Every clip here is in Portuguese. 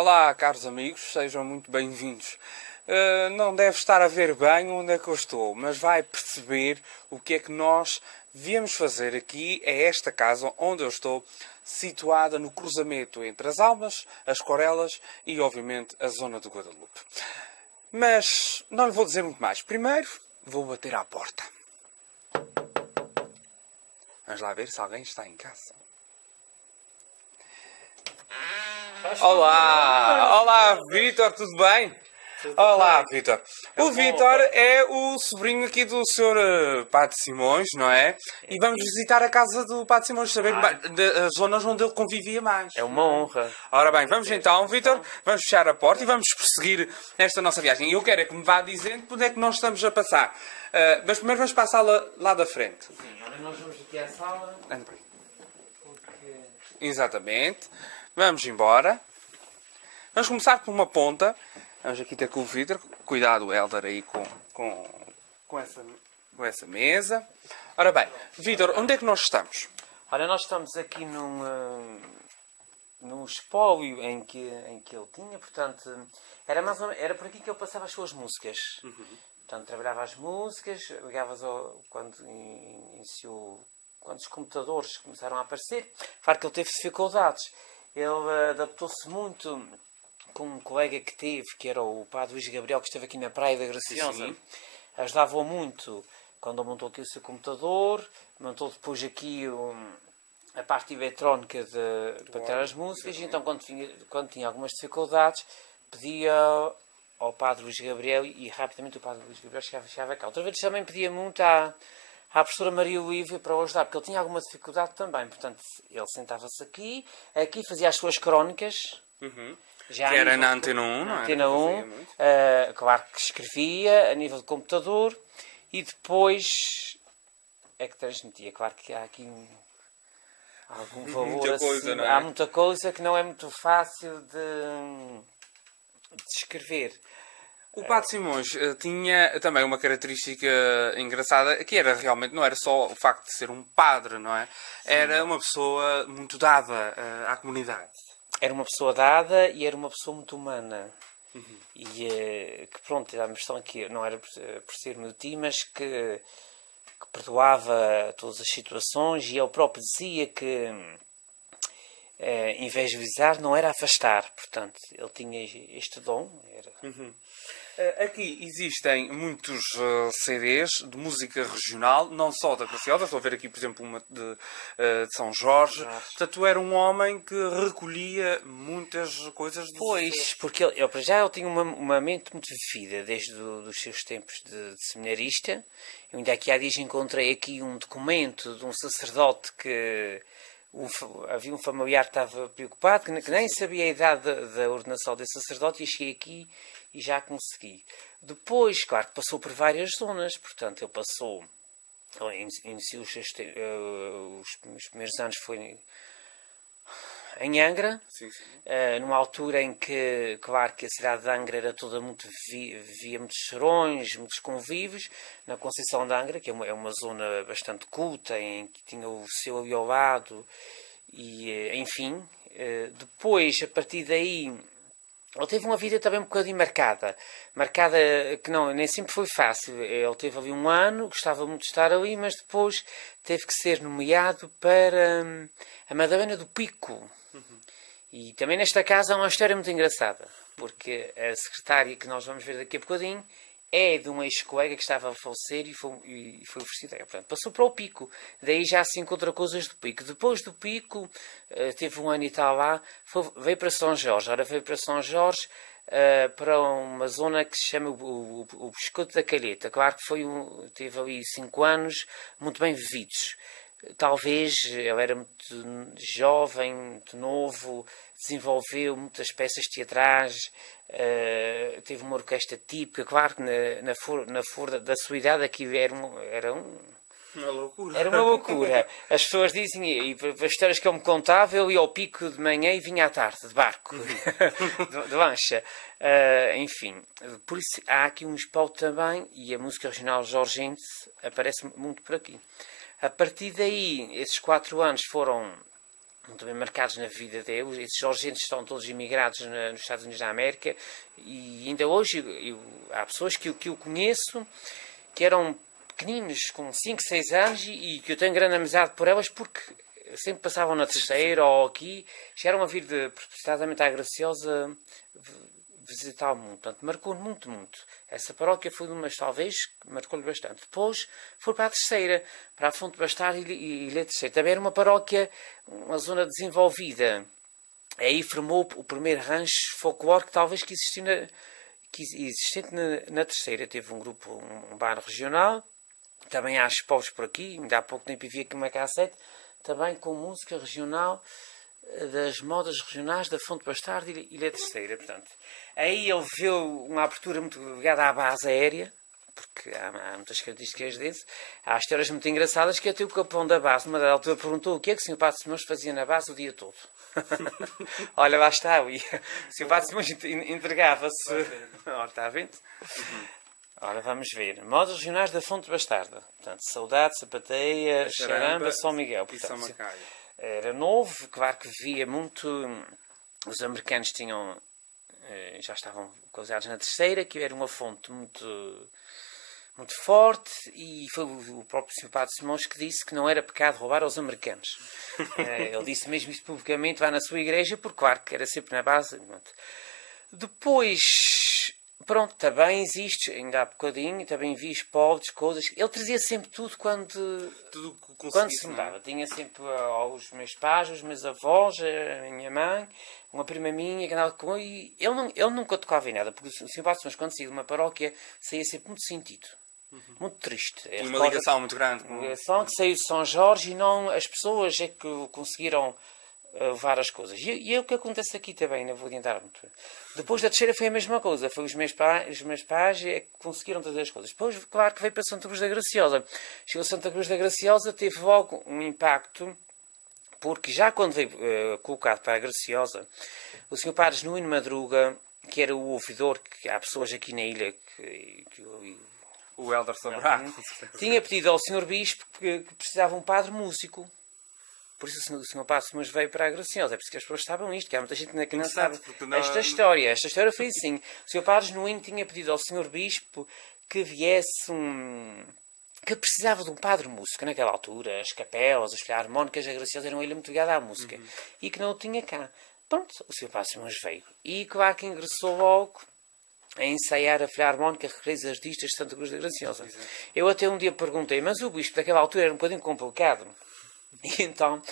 Olá, caros amigos, sejam muito bem-vindos. Não deve estar a ver bem onde é que eu estou, mas vai perceber o que é que nós viemos fazer aqui a esta casa onde eu estou, situada no cruzamento entre as Almas, as Corelas e, obviamente, a zona do Guadalupe. Mas não lhe vou dizer muito mais. Primeiro, vou bater à porta. Vamos lá ver se alguém está em casa. Olá, Vítor, tudo bem? Olá, Vítor. O Vítor é o sobrinho aqui do Sr. Padre Simões, não é? E vamos visitar a casa do Padre Simões, saber as zonas onde ele convivia mais. É uma honra. Ora bem, vamos então, Vítor, vamos fechar a porta e vamos prosseguir esta nossa viagem. E eu quero é que me vá dizendo por onde é que nós estamos a passar. Mas primeiro vamos para a sala lá da frente. Sim, agora nós vamos aqui à sala. Anda por aí. Porque... Exatamente. Vamos embora. Vamos começar por uma ponta. Vamos aqui ter com o Vítor. Cuidado, Helder, aí com essa mesa. Ora bem, Vítor, onde é que nós estamos? Olha, nós estamos aqui num espólio em que ele tinha, portanto, era por aqui que ele passava as suas músicas. Portanto, trabalhava as músicas, ligavas quando os computadores começaram a aparecer. Claro que ele teve dificuldades. Ele adaptou-se muito com um colega que teve, que era o Padre Luís Gabriel, que esteve aqui na Praia da Graciosa. Sim. Ajudava-o muito quando ele montou aqui o seu computador, montou depois aqui a parte eletrónica para tirar as músicas, e então quando tinha algumas dificuldades, pedia ao Padre Luís Gabriel e rapidamente o Padre Luís Gabriel chegava cá. Outra vez também pedia muito à professora Maria Olívia para o ajudar, porque ele tinha alguma dificuldade também. Portanto, ele sentava-se aqui fazia as suas crónicas. Já Que era na Antena 1, não é? Antena 1, claro que escrevia a nível de computador e depois é que transmitia. Claro que há aqui algum valor Muita coisa, assim, não é? há muita coisa que não é muito fácil de escrever. O Padre Simões tinha também uma característica engraçada, que era realmente, não era só o facto de ser um padre, não é? Era uma pessoa muito dada à comunidade. Era uma pessoa dada e era uma pessoa muito humana. E que pronto, a questão aqui não era por ser meu tio, mas que perdoava todas as situações, e ele próprio dizia que evangelizar não era afastar. Portanto, ele tinha este dom. Aqui existem muitos CDs de música regional, não só da Graciosa, estou a ver aqui, por exemplo, uma de São Jorge. Portanto, era um homem que recolhia muitas coisas. Pois, porque ele para já ele tinha uma mente muito vivida, desde os seus tempos de seminarista. Eu ainda aqui há dias encontrei aqui um documento de um sacerdote que havia um familiar que estava preocupado, que nem sabia a idade da ordenação desse sacerdote, e cheguei aqui e já consegui. Depois, claro, que passou por várias zonas. Portanto, ele iniciou os primeiros anos foi em Angra, numa altura em que, claro, que a cidade de Angra era toda vivia muitos serões, muitos convívios. Na Conceição de Angra, que é uma zona bastante culta, em que tinha o seu ali ao lado, e enfim. Depois, a partir daí, ele teve uma vida também um bocadinho marcada, que nem sempre foi fácil. Ele teve ali um ano, gostava muito de estar ali, mas depois teve que ser nomeado para a Madalena do Pico. E também nesta casa há uma história muito engraçada, porque a secretária que nós vamos ver daqui a bocadinho é de um ex-colega que estava a falecer e foi oferecido. Portanto, passou para o Pico. Daí já se encontra coisas do Pico. Depois do Pico, teve um ano e tal lá, veio para São Jorge. Ora, veio para São Jorge, para uma zona que se chama o Biscoito da Calheta. Claro que teve ali 5 anos muito bem vividos. Talvez ele era muito jovem, muito novo, desenvolveu muitas peças teatrais, teve uma orquestra típica. Claro que na flor da sua idade aquilo era uma loucura. Era uma loucura. As pessoas dizem, e as histórias que ele me contava, ele ia ao Pico de manhã e vinha à tarde, de barco, de lancha. Enfim, por isso há aqui um espólio também, e a música regional jorgense aparece muito por aqui. A partir daí, esses 4 anos foram muito bem marcados na vida deles. Esses argentinos estão todos imigrados nos Estados Unidos da América e ainda hoje há pessoas que eu conheço que eram pequeninos, com 5, 6 anos e que eu tenho grande amizade por elas porque sempre passavam na terceira ou aqui, chegaram a vir propositadamente à Graciosa visitar o mundo. Portanto, marcou-me muito, muito. Essa paróquia foi uma, talvez, que marcou-lhe bastante. Depois foi para a terceira, para a Fonte Bastardo e Ilha Terceira. Também era uma paróquia, uma zona desenvolvida. Aí formou o primeiro rancho folclórico, talvez, que existente na terceira. Teve um grupo, um bar regional. Também há povos por aqui. Ainda há pouco tempo vi aqui uma cassete. Também com música regional, das modas regionais da Fonte Bastardo e Ilha Terceira. Portanto, aí ele viu uma abertura muito ligada à base aérea, porque há muitas características desse. Há histórias muito engraçadas que até o capão da base, numa dada altura, perguntou o que é que o Sr. Padre Simões fazia na base o dia todo. Olha, lá está. O Sr. Padre Simões entregava-se. Está vendo? Ora, vamos ver. Modos regionais da Fonte Bastarda. Portanto, Saudade, Sapateia, Xaramba, São Miguel. Portanto, e São Macaio. Era novo, claro que via muito. Os americanos tinham. Já estavam causados na terceira, que era uma fonte muito, muito forte, e foi o próprio Sr. Padre Simões que disse que não era pecado roubar aos americanos. Ele disse mesmo isso publicamente, vai na sua igreja, porque, claro, que era sempre na base. Depois. Pronto, também existe, ainda há bocadinho, também vi espólitos, coisas. Ele trazia sempre tudo quando se mudava. Tinha sempre os meus pais, os meus avós, a minha mãe, uma prima minha que andava com ele. E ele nunca tocava em nada, porque o Sr. Padre Simões, quando saía de uma paróquia, saía sempre muito sentido. Muito triste. E uma ligação muito grande. Uma ligação que saiu de São Jorge e não as pessoas é que conseguiram levar as coisas. E é o que acontece aqui também, não vou adiantar muito. Depois da terceira foi a mesma coisa. Foi os meus pais é que conseguiram trazer as coisas. Depois, claro que veio para Santa Cruz da Graciosa. Chegou a Santa Cruz da Graciosa, teve logo um impacto, porque já quando veio colocado para a Graciosa, o Sr. Padre Genuíno Madruga, que era o ouvidor, que há pessoas aqui na ilha o Hélder Sobrado tinha pedido ao Sr. Bispo que precisava um padre músico. Por isso o Sr. Padre Simões veio para a Graciosa. É por isso que as pessoas sabem isto, que há muita gente que não sabe esta história. Esta história foi assim. O Sr. Padre Genuíno tinha pedido ao Sr. Bispo que viesse que precisava de um padre músico naquela altura. As capelas, as filarmónicas, a Graciosa era uma ilha muito ligada à música. E que não o tinha cá. Pronto, o Sr. Padre Simões veio. E claro que ingressou logo a ensaiar a filarmónica Recreios Artistas de Santa Cruz da Graciosa. Eu até um dia perguntei, mas o Bispo daquela altura era um bocadinho complicado. E então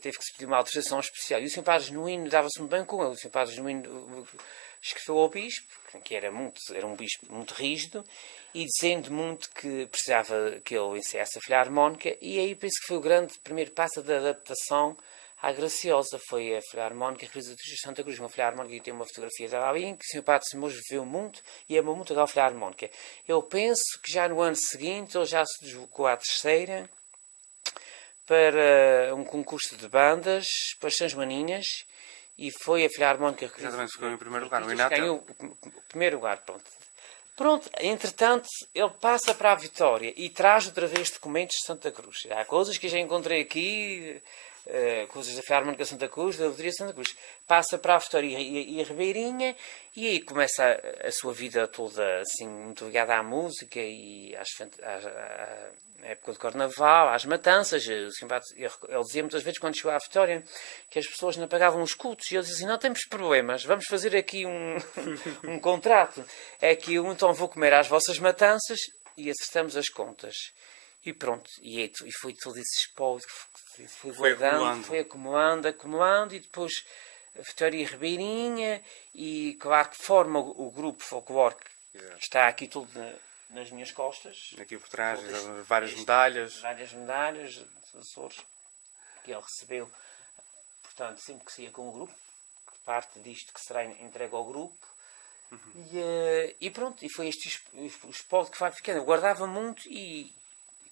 teve que se pedir uma autorização especial. E o Sr. Padre Genuíno dava-se muito bem com ele. O Sr. Padre Genuíno escreveu ao Bispo, que era um Bispo muito rígido, e dizendo muito que precisava que ele ensaiasse a filarmónica. E aí penso que foi o grande primeiro passo da adaptação à Graciosa. Foi a filarmónica Recreios de Santa Cruz, uma filarmónica que tem uma fotografia dela ali, em que o Sr. Padre Simões viveu muito e amou muito aquela filarmónica. Eu penso que já no ano seguinte ele já se deslocou à terceira para um concurso de bandas para as Sãs Maninhas e foi a Filarmónica que exatamente ficou em primeiro lugar. Ganhou o primeiro lugar, pronto. Entretanto, ele passa para a Vitória e traz outra vez documentos de Santa Cruz. Há coisas que eu já encontrei aqui, coisas da Filarmónica Santa Cruz, da Loteria Santa Cruz. Passa para a Vitória e a Ribeirinha e aí começa a sua vida toda assim, muito ligada à música e à época de Carnaval, às matanças. Ele dizia muitas vezes, quando chegou à Vitória, que as pessoas não pagavam os cultos. E ele dizia assim, não temos problemas, vamos fazer aqui um contrato. É que eu então vou comer às vossas matanças e acertamos as contas. E pronto, e foi todo esse espólio, foi guardando, foi acumulando, e depois a Vitória e Ribeirinha, e claro que forma o grupo folclórico, que está aqui tudo nas minhas costas. Aqui por trás, várias medalhas. Várias medalhas de Açores que ele recebeu. Portanto, sempre que se ia com o grupo, parte disto que será entregue ao grupo. E pronto, e foi este o espólio que vai ficando. Eu guardava muito e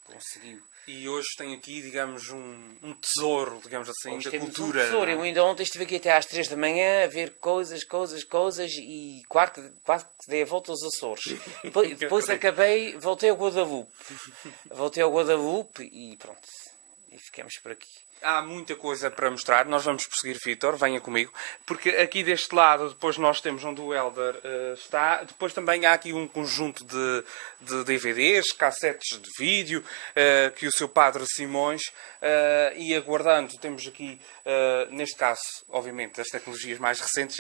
conseguiu. E hoje tem aqui, digamos, um tesouro, digamos assim, hoje da cultura. Um tesouro. Eu ainda ontem estive aqui até às 3 da manhã a ver coisas e quase que dei a volta aos Açores. Depois acabei, voltei ao Guadalupe. E pronto. E ficamos por aqui. Há muita coisa para mostrar. Nós vamos prosseguir, Vítor. Venha comigo. Porque aqui deste lado, depois nós temos onde o Hélder está. Depois também há aqui um conjunto de DVDs, cassetes de vídeo, que o seu padre Simões ia guardando. Temos aqui, neste caso, obviamente, as tecnologias mais recentes,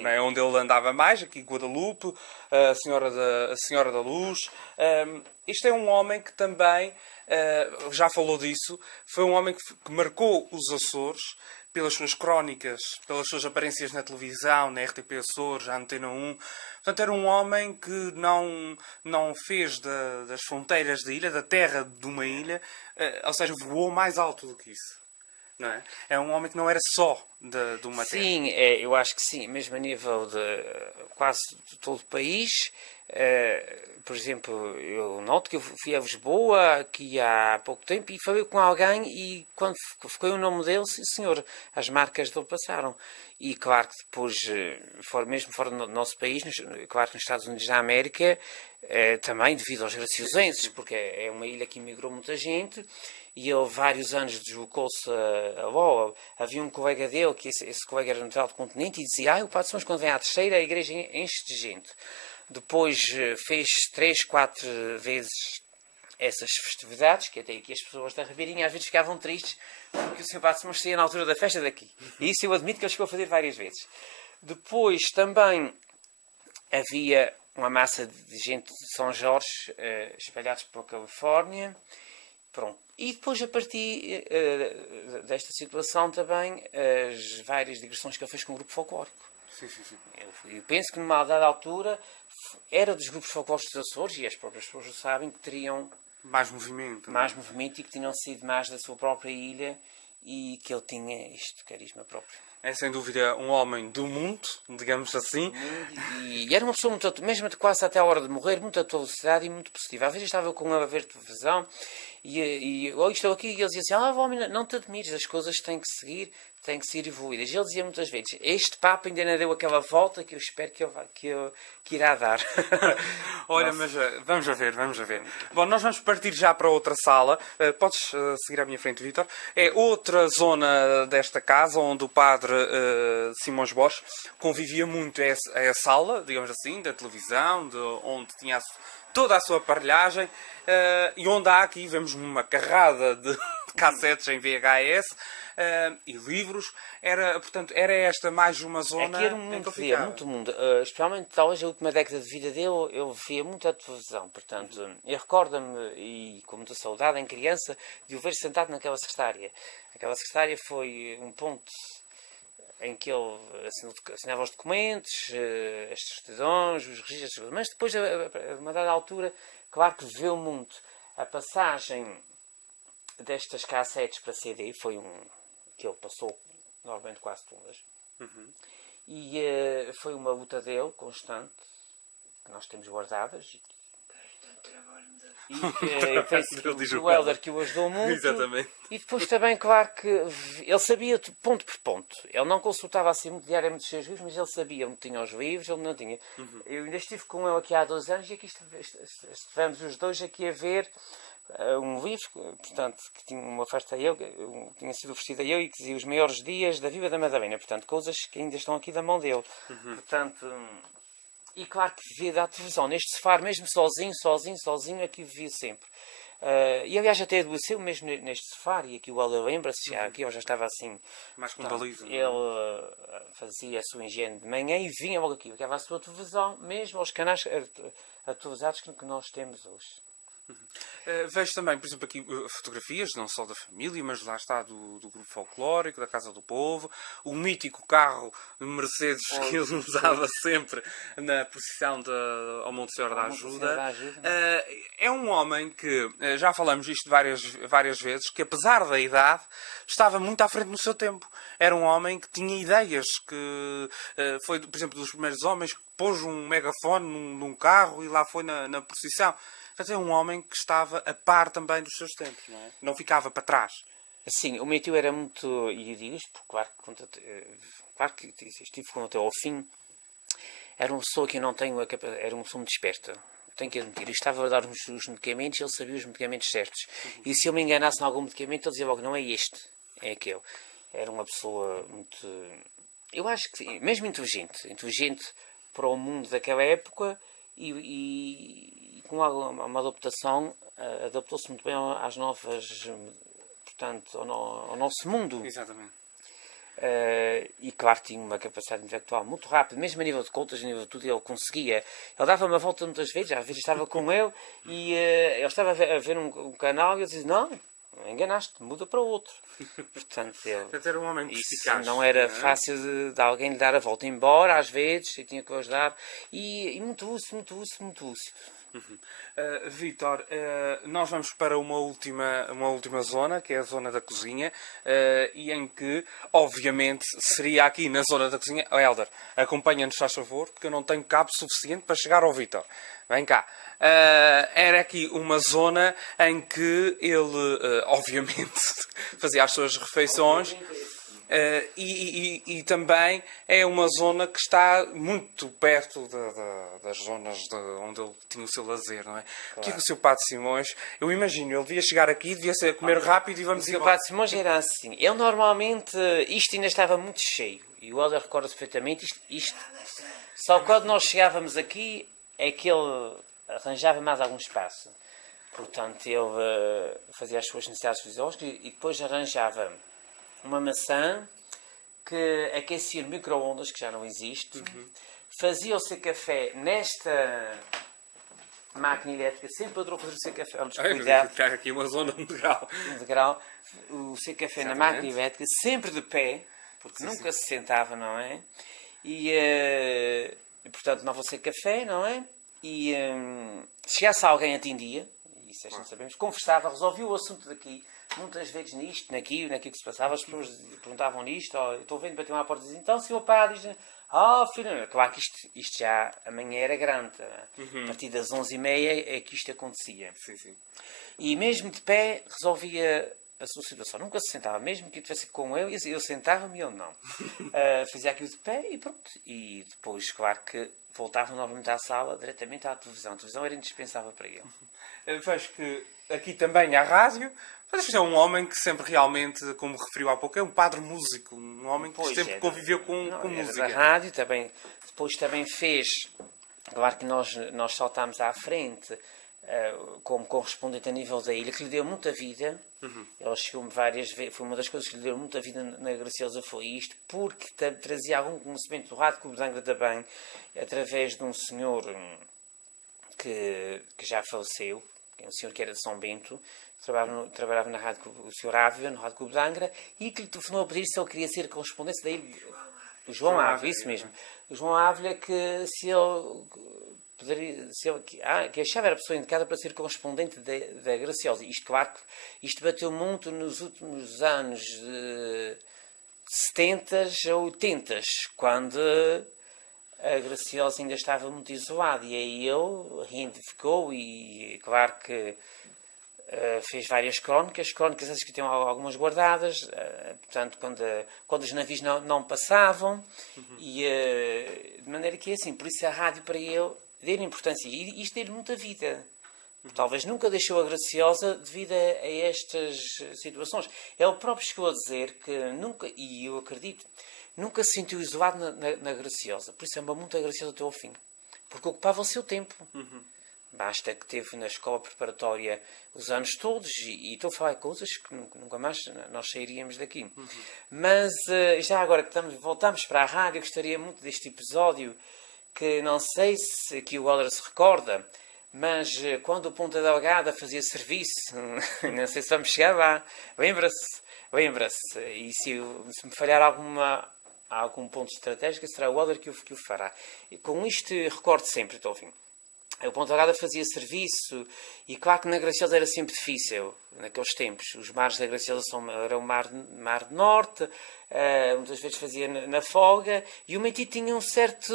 não é onde ele andava mais. Aqui Guadalupe, a Senhora da Luz. Isto é um homem que também... já falou disso, foi um homem que marcou os Açores pelas suas crónicas, pelas suas aparências na televisão, na RTP Açores, na Antena 1. Portanto, era um homem que não fez das fronteiras da ilha, da terra de uma ilha, ou seja, voou mais alto do que isso. Não é? É um homem que não era só de uma terra. Sim, eu acho que sim, mesmo a nível de quase de todo o país. Por exemplo, eu noto que eu fui a Lisboa aqui há pouco tempo e falei com alguém e quando ficou o nome dele, sim, senhor, as marcas dele passaram. E claro que depois, mesmo fora do nosso país, claro que nos Estados Unidos da América, também devido aos graciosenses, porque é uma ilha que imigrou muita gente e ele vários anos deslocou-se a Lola. Havia um colega dele, que esse colega era natural do continente, e dizia, o Padre Simões quando vem à terceira a igreja enche de gente. Depois fez 3, 4 vezes essas festividades, que até aqui as pessoas da Ribeirinha às vezes ficavam tristes porque o Sr. Padre Simões saía na altura da festa daqui. E isso eu admito que ele chegou a fazer várias vezes. Depois também havia uma massa de gente de São Jorge espalhados pela Califórnia. Pronto. E depois, a partir desta situação também, as várias digressões que ele fez com o grupo folclórico. Sim, sim, sim. Eu penso que numa dada altura era dos grupos folclóricos dos Açores, e as próprias pessoas o sabem, que teriam mais movimento. Mais movimento e que tinham sido mais da sua própria ilha e que ele tinha este carisma próprio. É sem dúvida um homem do mundo, digamos assim. E era uma pessoa muito, mesmo quase até a hora de morrer, muito atualidade e muito positiva. Às vezes estava com ele a ver televisão e ou estou aqui e ele dizia assim, homem, não te admires, as coisas têm que seguir, têm que ser evoluídas. E ele dizia muitas vezes, este Papa ainda não deu aquela volta que eu espero que irá dar. Olha, mas vamos a ver. Bom, nós vamos partir já para outra sala. Podes seguir à minha frente, Vítor. É outra zona desta casa onde o padre Simões Borges convivia muito. É a sala, digamos assim, da televisão, onde tinha toda a sua aparelhagem e onde há aqui, vemos uma carrada de cassetes em VHS e livros. Portanto, era esta mais uma zona aqui era muito mundo. Especialmente, talvez, a última década de vida dele, eu via muita televisão. Portanto, eu recordo-me, e com muita saudade, em criança, de o ver sentado naquela secretária. Aquela secretária foi um ponto em que ele assinava os documentos, as certidões, os registros, mas depois, a uma dada altura, claro que viveu muito. A passagem destas cassetes para CD foi que ele passou normalmente quase todas. E foi uma luta dele, constante, que nós temos guardadas. E eu penso que o Hélder que o ajudou muito. Exatamente. E depois também, claro, que ele sabia ponto por ponto. Ele não consultava assim muito diariamente os seus livros, mas ele sabia onde tinha os livros, ele não tinha. Eu ainda estive com ele aqui há 2 anos e aqui estivemos os dois aqui a ver um livro, portanto, que tinha uma oferta a ele, tinha sido oferecido a ele e que dizia Os Maiores Dias da Viva da Madalena. Portanto, coisas que ainda estão aqui da mão dele. Portanto... E claro que vivia da televisão, neste sofá, mesmo sozinho, aqui vivia sempre. E aliás até adoeceu mesmo neste sofá, e aqui o Hélder lembra-se, aqui eu já estava assim. Mais com baliza. Ele fazia a sua higiene de manhã e vinha logo aqui, ficava a sua televisão, mesmo aos canais atualizados que nós temos hoje. Vejo também, por exemplo, aqui fotografias, não só da família, mas lá está do grupo folclórico, da Casa do Povo, o mítico carro Mercedes que ele usava sempre na procissão ao Monte Senhor da Ajuda. É um homem que, já falamos isto várias vezes, que apesar da idade, estava muito à frente no seu tempo. Era um homem que tinha ideias, que foi, por exemplo, dos primeiros homens que pôs um megafone num carro e lá foi na procissão. É um homem que estava a par também dos seus tempos, não é? Não ficava para trás. Sim, o meu tio era muito... E eu digo isto porque, claro que estive com até ao fim. Era uma pessoa que eu não tenho... Era uma pessoa muito esperta. Tenho que admitir. Eu estava a dar os medicamentos e ele sabia os medicamentos certos. E se eu me enganasse em algum medicamento, ele dizia logo, não é este. é aquele. Era uma pessoa muito... Eu acho que mesmo inteligente para o mundo daquela época e com uma adaptação, adaptou-se muito bem às novas, portanto, ao nosso mundo. Exatamente. E claro, tinha uma capacidade intelectual muito rápida, mesmo a nível de contas, a nível de tudo, ele conseguia. Ele dava uma volta muitas vezes, às vezes estava com ele e ele estava a ver um canal e eu dizia, não, enganaste, muda para outro. Portanto, Era um homem perspicaz. Não era fácil de alguém lhe dar a volta, embora às vezes eu tinha que ajudar e muito útil. Vítor, nós vamos para uma última zona, que é a zona da cozinha, e em que, obviamente, seria aqui na zona da cozinha... Helder, acompanha-nos, faz favor, porque eu não tenho cabo suficiente para chegar ao Vítor. Vem cá. Era aqui uma zona em que ele, obviamente, fazia as suas refeições. E também é uma zona que está muito perto das zonas onde ele tinha o seu lazer, não é? Claro. O que é que o seu Padre Simões... Eu imagino, ele devia chegar aqui, devia comer rápido e vamos embora. O Padre Simões era assim. Ele normalmente... Isto ainda estava muito cheio. E o Helder recorda-se perfeitamente. Só quando nós chegávamos aqui é que ele arranjava mais algum espaço. Portanto, ele fazia as suas necessidades fisiológicas e depois arranjava uma maçã que aquecia no micro-ondas, que já não existe. Fazia o seu café nesta máquina elétrica. Sempre adorou fazer o seu café. Está aqui uma zona de degrau. O seu café na máquina elétrica, sempre de pé, porque nunca se sentava, não é? E portanto, não vou ser café, não é? E se chegasse alguém, atendia. Isso não sabemos. Conversava, resolvia o assunto daqui. Muitas vezes naquilo que se passava, as pessoas perguntavam nisto, estou vendo, bateu à porta e dizem, então, senhor padre, diz, filho, claro que isto já amanhã era grande, a partir das 11h30 é que isto acontecia. Sim. E mesmo de pé resolvia a sua situação, nunca se sentava, mesmo que eu estivesse com ele, eu sentava-me e ele não. Fazia aquilo de pé e pronto. E depois, claro que voltava novamente à sala, diretamente à televisão. A televisão era indispensável para ele. Vejo que aqui também há rádio. Mas é um homem que sempre realmente, como referiu há pouco, é um padre músico. Um homem que sempre conviveu com música. Da rádio também. Depois também fez... Claro que nós saltámos à frente como correspondente a nível da ilha, que lhe deu muita vida. Ele chegou-me várias vezes. Foi uma das coisas que lhe deu muita vida na Graciosa, foi isto, porque trazia algum conhecimento do Rádio Clube de Angra também, através de um senhor que já faleceu, um senhor que era de São Bento, trabalhava na rádio, o Sr. Ávila, no Rádio Clube de Angra, e que lhe telefonou a pedir se ele queria ser correspondente da ilha. O João Ávila, isso mesmo. O João Ávila, que se ele poderia, que achava era a pessoa indicada para ser correspondente da Graciosa. Isto, claro, isto bateu muito nos últimos anos de 70 a 80, quando a Graciosa ainda estava muito isolada. E aí ele reidentificou e, claro que fez várias crónicas essas que tinham algumas guardadas, portanto, quando os navios não passavam, e de maneira que é assim, por isso a rádio para ele deu importância, e isto deu-lhe muita vida. Talvez nunca deixou a Graciosa devido a estas situações. Ele próprio chegou a dizer que nunca, e eu acredito, nunca se sentiu isolado na Graciosa, por isso ama muito a Graciosa até ao fim, porque ocupava o seu tempo. Basta que teve na escola preparatória os anos todos, e estou a falar de coisas que nunca mais nós sairíamos daqui. Mas, já agora que voltamos para a rádio, gostaria muito deste episódio, que não sei se aqui o Helder se recorda, mas quando o Ponta Delgada fazia serviço, não sei se vamos chegar lá, lembra-se, e se me falhar algum ponto estratégico, será o Helder que o fará. E com isto recordo sempre, estou a fim. O Ponta Delgada fazia serviço, e claro que na Graciosa era sempre difícil, naqueles tempos. Os mares da Graciosa eram o mar de norte, muitas vezes fazia na folga, e o Meiti tinha um certo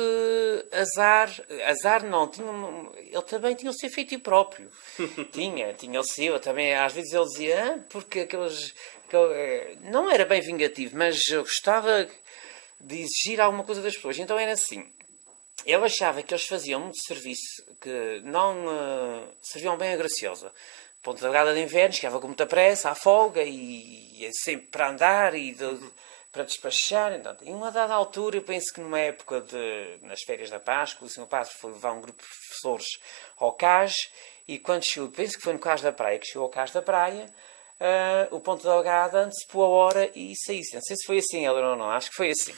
azar não, ele também tinha o seu feitio próprio. tinha o seu, também, às vezes ele dizia, porque não era bem vingativo, mas eu gostava de exigir alguma coisa das pessoas, então era assim. Eu achava que eles faziam muito serviço, que não serviam bem a Graciosa, Ponta Delgada de inverno, chegava com muita pressa, à folga, e sempre para andar e para despachar. Então, em uma dada altura, eu penso que numa época nas férias da Páscoa, o Sr. Padre foi levar um grupo de professores ao cais, e quando chegou, penso que foi no Cais da Praia, que chegou ao Cais da Praia, o Ponta Delgada antecipou a hora e saísse. Não sei se foi assim, Helder, ou não, acho que foi assim.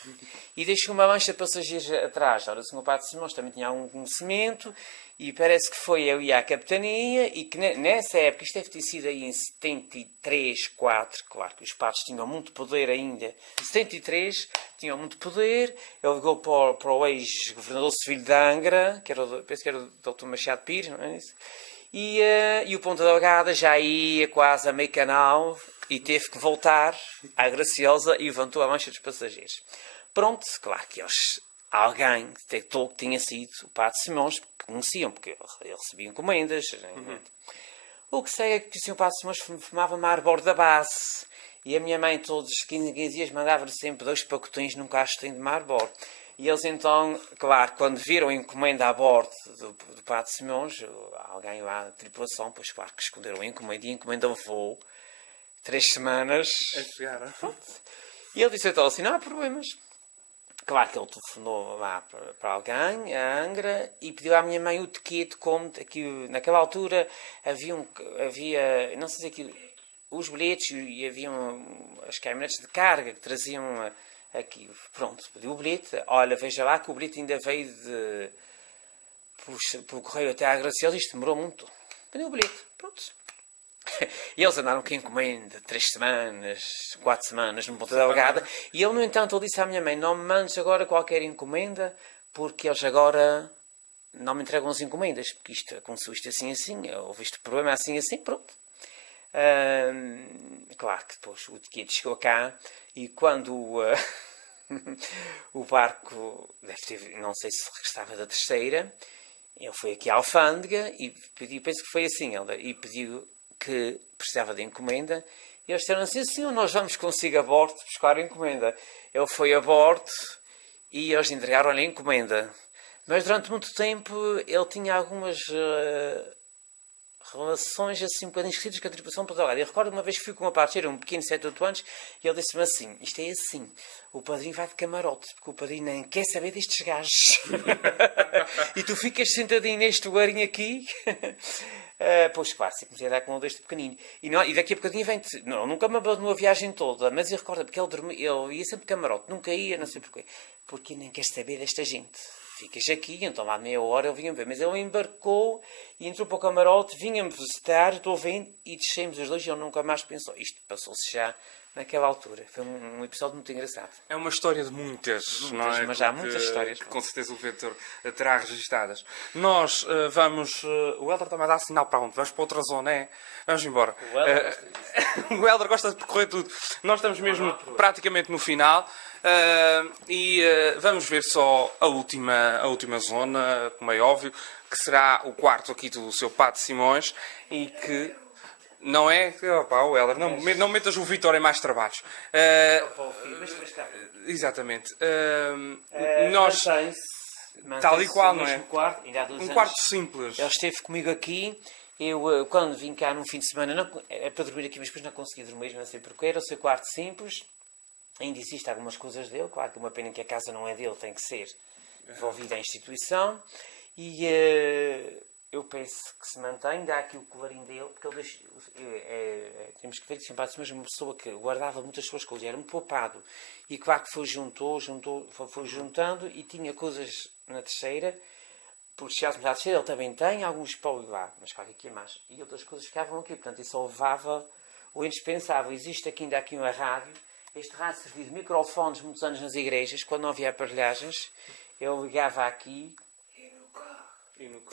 E deixou uma mancha de passageiros atrás. Ora, o Sr. Padre Simões também tinha algum conhecimento, e parece que foi eu e à capitania, e que nessa época, isto deve ter sido aí em 73, 4, claro que os padres tinham muito poder ainda, 73, tinham muito poder. Ele ligou para o ex-governador civil de Angra, penso que era o Dr. Machado Pires, não é isso? E o Ponta Delgada já ia quase a meio canal e teve que voltar à Graciosa e levantou a mancha dos passageiros. Pronto, claro que alguém detectou que tinha sido o Padre Simões, que conheciam, porque ele recebia encomendas. O que sei é que o Sr. Padre Simões fumava Marlboro da base, e a minha mãe todos os 15 dias mandava-lhe sempre 2 pacotões num caixotinho de Marlboro. E eles então, claro, quando viram a encomenda a bordo do Padre Simões, alguém lá da tripulação, pois claro que esconderam a encomenda, e a encomenda levou 3 semanas. A chegar. E ele disse então assim, não há problemas. Claro que ele telefonou lá para alguém, a Angra, e pediu à minha mãe o ticket, como aqui, naquela altura havia, não sei se aquilo, os bilhetes, e haviam as caminhonetes de carga que traziam aqui. Pronto, pediu o bilhete. Olha, veja lá que o bilhete ainda veio por correio até à Graciosa, isto demorou muito. Pediu o bilhete, pronto. E eles andaram com encomenda 3 semanas, 4 semanas no Ponta Delgada, e ele, no entanto, ele disse à minha mãe, não me mandes agora qualquer encomenda, porque eles agora não me entregam as encomendas, porque isto aconteceu isto assim, houve este problema assim, pronto. Claro que depois o ticket chegou cá, e quando o barco, não sei se regressava da terceira, ele foi aqui à alfândega e pediu, penso que foi assim, e pediu que precisava de encomenda, e eles disseram assim, senhor, nós vamos consigo a bordo buscar a encomenda. Ele foi a bordo e eles entregaram-lhe a encomenda. Mas durante muito tempo ele tinha algumas relações assim um bocadinho esquisitas com a tripulação Ponta Delgada. Eu recordo uma vez que fui com uma parceira, um pequeno 7 ou 8 anos, e ele disse-me assim, isto é assim, o padrinho vai de camarote, porque o padrinho nem quer saber destes gajos. E tu ficas sentadinho neste lugarinho aqui. Pois claro, se comecei a dar com um deste pequenino. E daqui a bocadinho vem... nunca me abandonou a viagem toda, mas eu recordo porque ele ia sempre de camarote, nunca ia, não sei porquê. Porque nem quer saber desta gente. Ficas aqui, então lá meia hora ele vinha ver. Mas ele embarcou e entrou para o camarote, vinha-me visitar, estou vendo, e descemos os dois e ele nunca mais pensou. Isto passou-se já naquela altura. Foi um episódio muito engraçado. É uma história de muitas, não é? Mas há muitas histórias. Que com certeza o Vitor terá registadas. Nós vamos... o Helder está-me a dar sinal para onde? Vamos para outra zona, é? Vamos embora. O Helder gosta de percorrer tudo. Nós estamos mesmo praticamente no final. E vamos ver só a última zona, como é óbvio, que será o quarto aqui do seu Padre Simões, e que não é... Opa, o Helder, não metas o Vitor em mais trabalhos. Exatamente. Nós... Tal e qual, não é? Um quarto simples. Ele esteve comigo aqui. Eu, quando vim cá num fim de semana, é para dormir aqui, mas depois não consegui dormir, não sei porquê. Era o seu quarto simples. Ainda existem algumas coisas dele. Claro que uma pena que a casa não é dele, tem que ser devolvida à instituição. E eu penso que se mantém. Dá aqui o colarinho dele, porque ele temos que ver que sempre há uma pessoa que guardava muitas suas coisas, era muito poupado. E claro que foi juntando, e tinha coisas na terceira. Porque chegássemos à terceira, ele também tem alguns pau lá, mas claro que aqui é mais. E outras coisas ficavam aqui, portanto, isso levava o indispensável. Existe aqui ainda uma rádio. Este rádio servia de microfones muitos anos nas igrejas, quando não havia aparelhagens. Eu ligava aqui.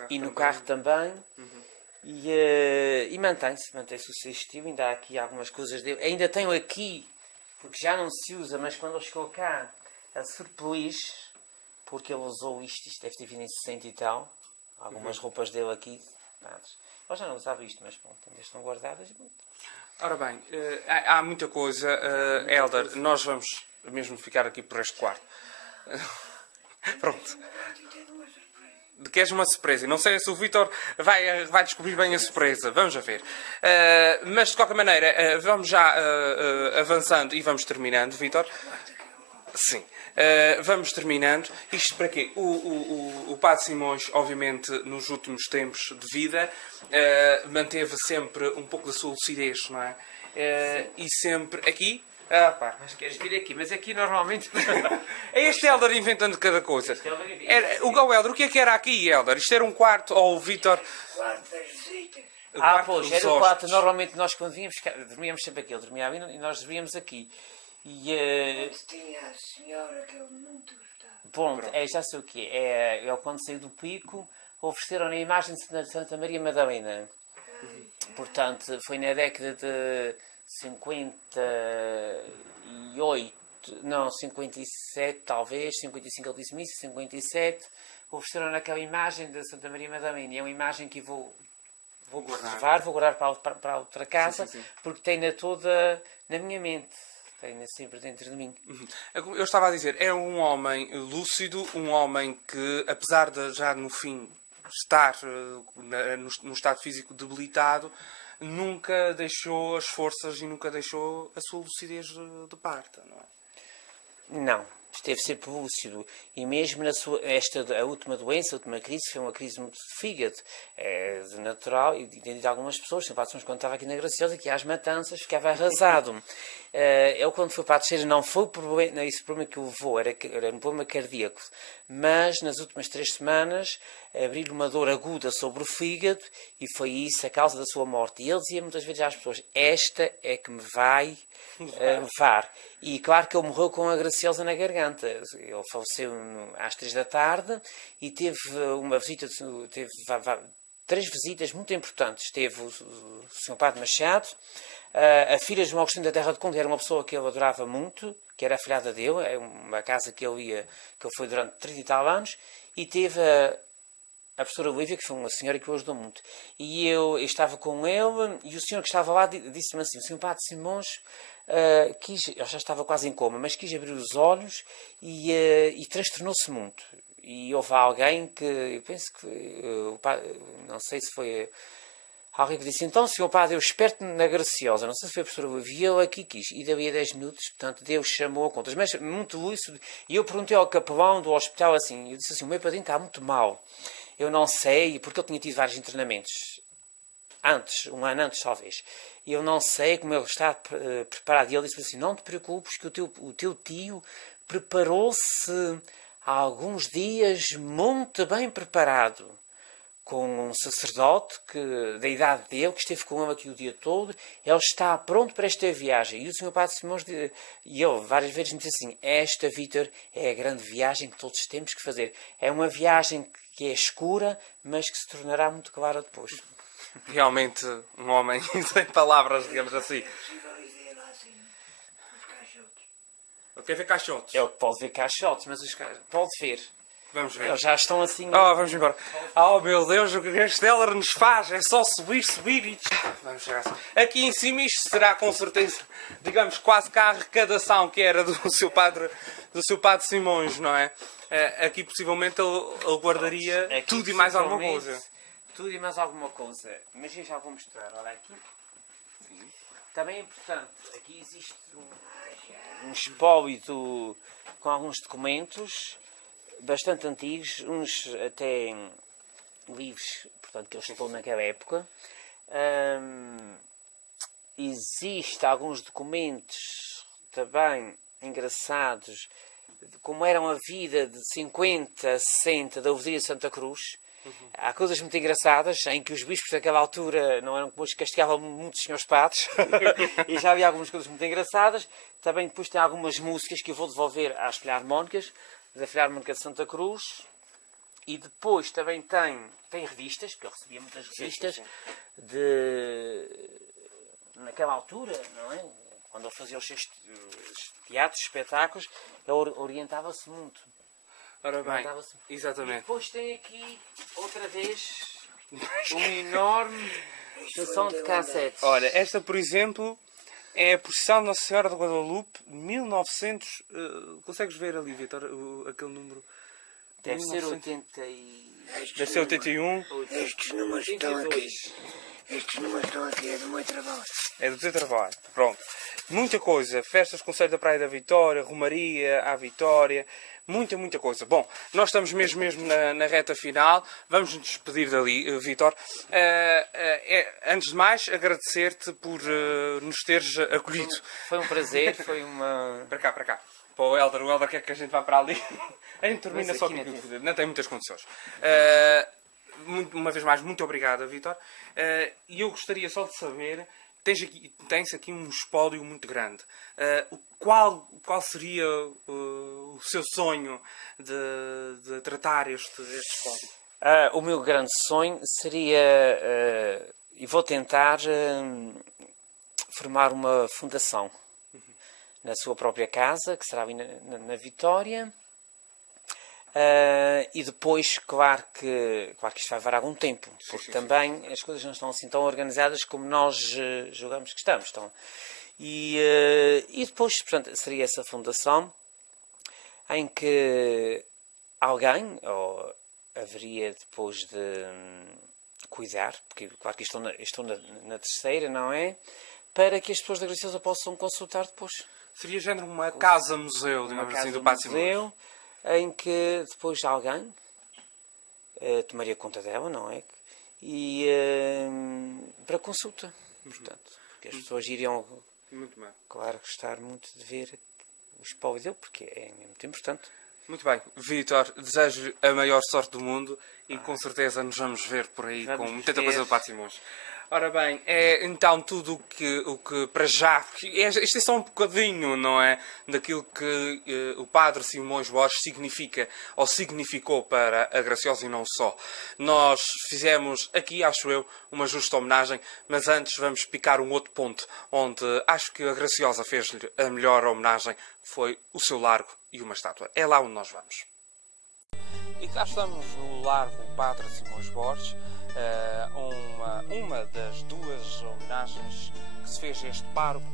E no carro também. Uhum. E mantém-se o seu estilo. Ainda há aqui algumas coisas dele. Ainda tenho aqui, porque já não se usa, mas quando ele chegou cá, a surpeliz, porque ele usou isto deve ter vindo em 60 e tal. Algumas roupas dele aqui. Eu já não usava isto, mas pronto, ainda estão guardadas. Ora bem, há muita coisa. Helder, nós vamos mesmo ficar aqui por este quarto. Pronto. queres uma surpresa. Não sei se o Vítor vai descobrir bem a surpresa. Vamos a ver. Mas, de qualquer maneira, vamos já avançando e vamos terminando, Vítor. Sim. Vamos terminando. Isto para quê? O Padre Simões, obviamente, nos últimos tempos de vida, manteve sempre um pouco da sua lucidez, não é? E sempre aqui... pá. Mas queres vir aqui? Mas aqui normalmente... É este Helder inventando cada coisa. O Helder, o que é que era aqui, Helder? Isto era um quarto ou o Vítor... Pois, era o quarto. Normalmente nós quando vínhamos, dormíamos sempre aqui. Ele dormia ali e nós dormíamos aqui. Mas tinha a senhora que eu muito gostava. Pronto, já sei o que é. Eu quando saí do Pico, ofereceram a imagem de Santa Maria Madalena. Portanto, foi na década de 58, não, 57 talvez, 55 ele disse-me isso, 57, ofereceram naquela imagem de Santa Maria Madalena. E é uma imagem que vou guardar, vou guardar para outra casa, sim. Porque tem-na toda na minha mente. Tenho sempre dentro de mim. Eu estava a dizer, é um homem lúcido, um homem que, apesar de já no fim estar no estado físico debilitado, nunca deixou as forças e nunca deixou a sua lucidez de parte, não é? Não, esteve sempre lúcido. E mesmo a última doença, a última crise, foi uma crise muito de fígado. É natural, e de algumas pessoas, quando estava aqui na Graciosa, que às matanças ficava arrasado. Eu, quando fui para a terceira, não foi o problema, esse problema que o levou, era um problema cardíaco. Mas, nas últimas 3 semanas, abriu uma dor aguda sobre o fígado e foi isso a causa da sua morte. E ele dizia muitas vezes às pessoas, esta é que me vai levar. E claro que ele morreu com a Graciosa na garganta. Ele faleceu às 3 da tarde e teve uma visita, teve 3 visitas muito importantes. Teve o Sr. Padre Machado, a filha de João Agostinho da Terra de Conde, era uma pessoa que ele adorava muito, que era a filhada dele, é uma casa que ele ia, que ele foi durante 30 e tal anos, e teve a professora Olívia, que foi uma senhora que o ajudou muito. E eu estava com ele, e o senhor que estava lá disse-me assim, o Sr. Padre Simões, ele já estava quase em coma, mas quis abrir os olhos e transtornou-se muito. E houve alguém que, eu penso que, não sei se foi alguém que disse, então, Sr. Padre, eu espero-te na Graciosa. Não sei se foi a professora Olívia, eu aqui quis. E dali a 10 minutos, portanto, Deus chamou a contas. Mas muito lúcido. E eu perguntei ao capelão do hospital assim, eu disse assim, o meu padrinho está muito mal. Eu não sei, porque ele tinha tido vários internamentos. Antes, um ano antes talvez. E eu não sei como ele está preparado. E ele disse assim, não te preocupes que o teu tio preparou-se há alguns dias muito bem preparado. Com um sacerdote da idade dele, que esteve com ele aqui o dia todo. Ele está pronto para esta viagem. E o Sr. Padre Simões, e ele várias vezes me disse assim, esta, Vítor, é a grande viagem que todos temos que fazer. É uma viagem que é escura, mas que se tornará muito clara depois. Realmente, um homem sem palavras, digamos assim. Ele quer ver caixotes. Ele pode ver caixotes, mas pode ver. Vamos ver. Eles já estão assim... vamos embora. Oh, meu Deus, o que este Helder nos faz? É só subir e... Vamos chegar assim. Aqui em cima isto será, com certeza, digamos, quase que a arrecadação que era do seu padre Simões, não é? Aqui, possivelmente, ele guardaria tudo e mais alguma coisa. Tudo e mais alguma coisa. Mas eu já vou mostrar. Olha aqui. Sim. Também é importante. Aqui existe um espólio com alguns documentos bastante antigos, uns até livros, portanto, que ele estudou naquela época. Existem alguns documentos também engraçados, como eram a vida de 50, 60 da Ovedia de Santa Cruz. Há coisas muito engraçadas em que os bispos daquela altura não eram como os que castigavam muitos senhores padres. E já havia algumas coisas muito engraçadas. Também depois tem algumas músicas que eu vou devolver às Filharmónicas, da Filharmónica de Santa Cruz. E depois também tem revistas, porque eu recebia muitas revistas naquela altura, não é? Quando ele fazia os seus teatros, espetáculos, ele orientava-se muito. Ora bem, exatamente. E depois tem aqui, outra vez, uma enorme sessão de cassetes. Olha, esta, por exemplo, é a Procissão de Nossa Senhora de Guadalupe, 1900... consegues ver ali, Vítor, aquele número? Deve ser 80 e... Deve ser 81. Estes números estão aqui. Estes números estão aqui, é do meu trabalho. É do teu trabalho. Pronto. Muita coisa. Festas Conselho da Praia da Vitória, Romaria à Vitória. Muita coisa. Bom, nós estamos mesmo na reta final. Vamos nos despedir dali, Vítor. Antes de mais, agradecer-te por nos teres acolhido. Foi um prazer, foi uma... Para cá. Para o Helder quer que a gente vá para ali. A gente termina Mas só aqui aqui. Não tem muitas condições. Uma vez mais, muito obrigado, Vítor. E eu gostaria só de saber... Tens aqui um espólio muito grande. Qual seria o seu sonho de tratar este espólio? O meu grande sonho seria, e vou tentar, formar uma fundação na sua própria casa, que será ali na Vitória. E depois, claro que isto vai levar algum tempo, porque também as coisas não estão assim tão organizadas como nós julgamos que estamos. E depois, portanto, seria essa fundação em que alguém, ou haveria depois de cuidar, porque claro que estou na terceira, não é? Para que as pessoas da Graciosa possam consultar depois. Seria género uma casa-museu, digamos assim, do Paço Simões. Em que depois alguém tomaria conta dela, não é? E para consulta, portanto, porque as pessoas iriam, muito bem. Claro, gostar muito de ver o espólio dele, porque é muito importante. Muito bem, Vítor, desejo a maior sorte do mundo e com certeza nos vamos ver por aí com muita coisa do Paço Simões. Ora bem, então tudo o que para já... Isto é só um bocadinho, não é? Daquilo que o Padre Simões Borges significa ou significou para a Graciosa e não só. Nós fizemos aqui, acho eu, uma justa homenagem, mas antes vamos picar um outro ponto onde acho que a Graciosa fez-lhe a melhor homenagem, foi o seu largo e uma estátua. É lá onde nós vamos. E cá estamos no Largo Padre Simões Borges, uma das duas homenagens que se fez a este pároco,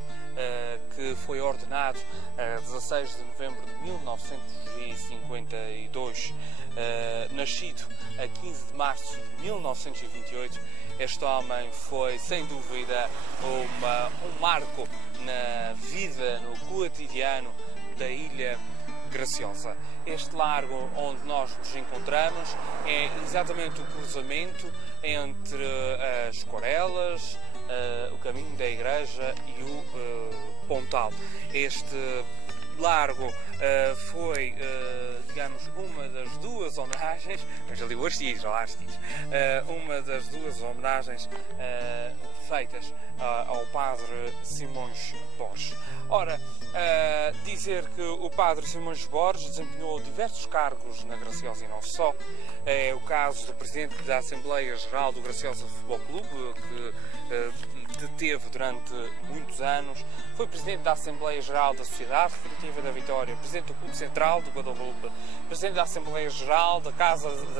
que foi ordenado a 16 de novembro de 1952, nascido a 15 de março de 1928. Este homem foi, sem dúvida, um marco na vida, no cotidiano da Ilha Graciosa. Este largo onde nós nos encontramos é exatamente o cruzamento entre as Escorelas, o caminho da igreja e o Pontal. Este largo foi, digamos, uma das duas homenagens, mas ali o Aristides, uma das duas homenagens feitas ao Padre Simões Borges. Ora, dizer que o Padre Simões Borges desempenhou diversos cargos na Graciosa e não só. É o caso do Presidente da Assembleia Geral do Graciosa Futebol Clube, que deteve durante muitos anos. Foi Presidente da Assembleia Geral da Sociedade Recreativa da Vitória, Presidente do Clube Central do Guadalupe, Presidente da Assembleia Geral da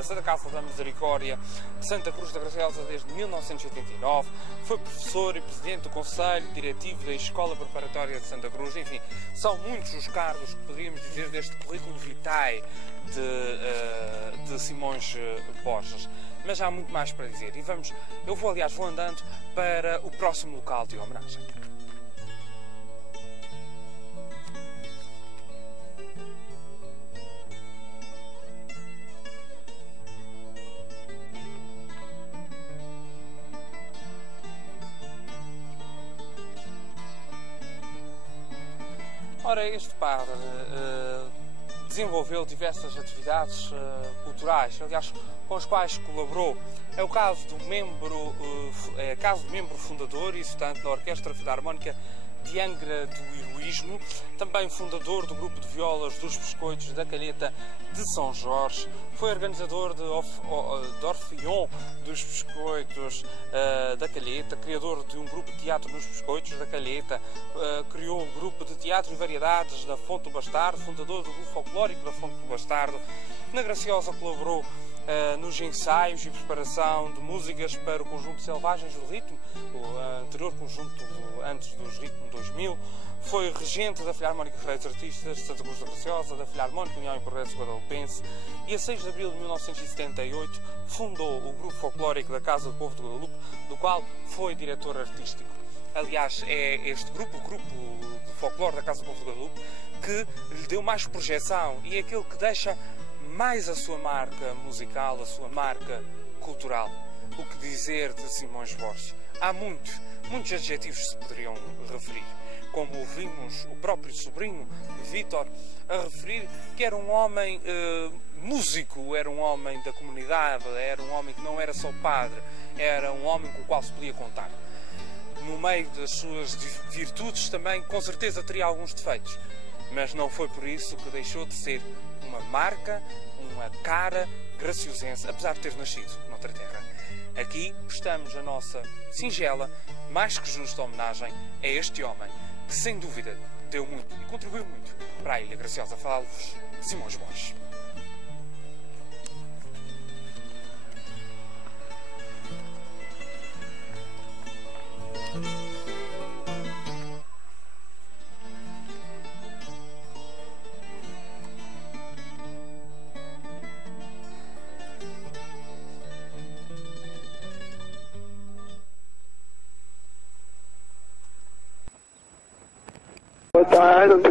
Santa Casa da Misericórdia de Santa Cruz da Graciosa desde 1989. Foi professor e Presidente do Conselho Diretivo da Escola Preparatória de Santa Cruz. Enfim, são muitos os cargos que poderíamos dizer deste currículo vitae de Simões Borges. Mas há muito mais para dizer. E eu vou andando para o próximo local de homenagem. Ora, este padre desenvolveu diversas atividades culturais, aliás, com as quais colaborou. É o caso do membro fundador e estudante da Orquestra Filarmónica de Angra do Heroísmo, também fundador do grupo de violas dos Biscoitos da Calheta de São Jorge, foi organizador de Orfeão dos Biscoitos da Calheta, criador de um grupo de teatro nos Biscoitos da Calheta, criou um grupo de teatro e variedades da Fonte do Bastardo, fundador do grupo folclórico da Fonte do Bastardo. Na Graciosa colaborou nos ensaios e preparação de músicas para o conjunto Selvagens do Ritmo, o anterior conjunto antes dos Ritmo 2000. Foi regente da Filarmónica Ferreiros Artistas de Santa Cruz da Graciosa, da Filarmónica União e Progresso Guadalupense, e a 6 de abril de 1978 fundou o Grupo Folclórico da Casa do Povo de Guadalupe, do qual foi diretor artístico. Aliás, é este grupo, o Grupo de Folclore da Casa do Povo de Guadalupe, que lhe deu mais projeção e é aquele que deixa mais a sua marca musical, a sua marca cultural. O que dizer de Simões Borges? Há muitos adjetivos que se poderiam referir, como ouvimos o próprio sobrinho, Vítor, a referir que era um homem músico, era um homem da comunidade, era um homem que não era só padre, era um homem com o qual se podia contar. No meio das suas virtudes também, com certeza, teria alguns defeitos, mas não foi por isso que deixou de ser uma marca, uma cara graciosense, apesar de ter nascido noutra terra. Aqui prestamos a nossa singela, mais que justa homenagem a este homem, que sem dúvida deu muito e contribuiu muito para a Ilha Graciosa. Falo-vos de Simões Borges.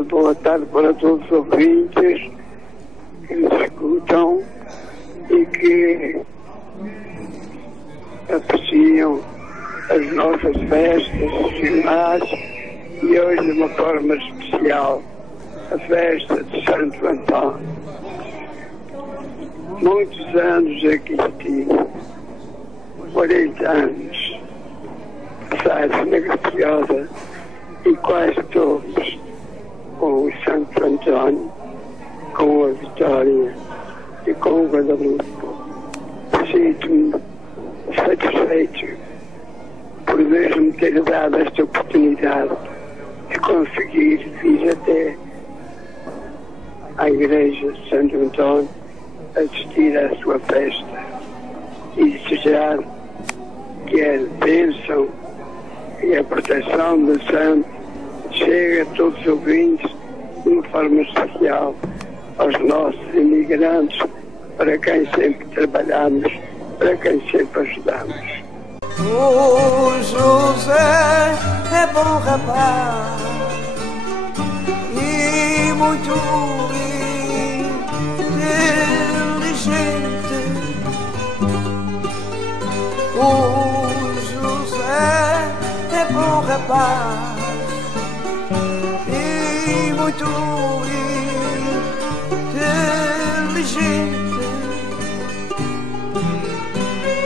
Boa tarde para todos os ouvintes que nos escutam e que apreciam as nossas festas nacionais e hoje de uma forma especial a festa de Santo Antônio. Muitos anos aqui estive, 40 anos, passados na Graciosa e quase todos com o Santo Antônio, com a Vitória e com o Guadalupe. Sinto-me satisfeito por mesmo ter dado esta oportunidade de conseguir vir até à Igreja de Santo Antônio assistir à sua festa e desejar que a bênção e a proteção do Santo chegue a todos os ouvintes de uma forma especial aos nossos imigrantes, para quem sempre trabalhamos, para quem sempre ajudamos. O José é bom rapaz e muito inteligente. O José é bom rapaz e muito inteligente,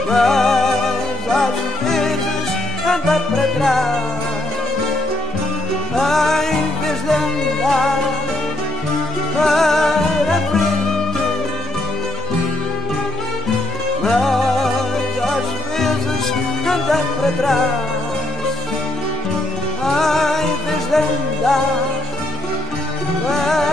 mas às vezes anda para trás em vez de andar para frente. Mas às vezes anda para trás em vez de andar para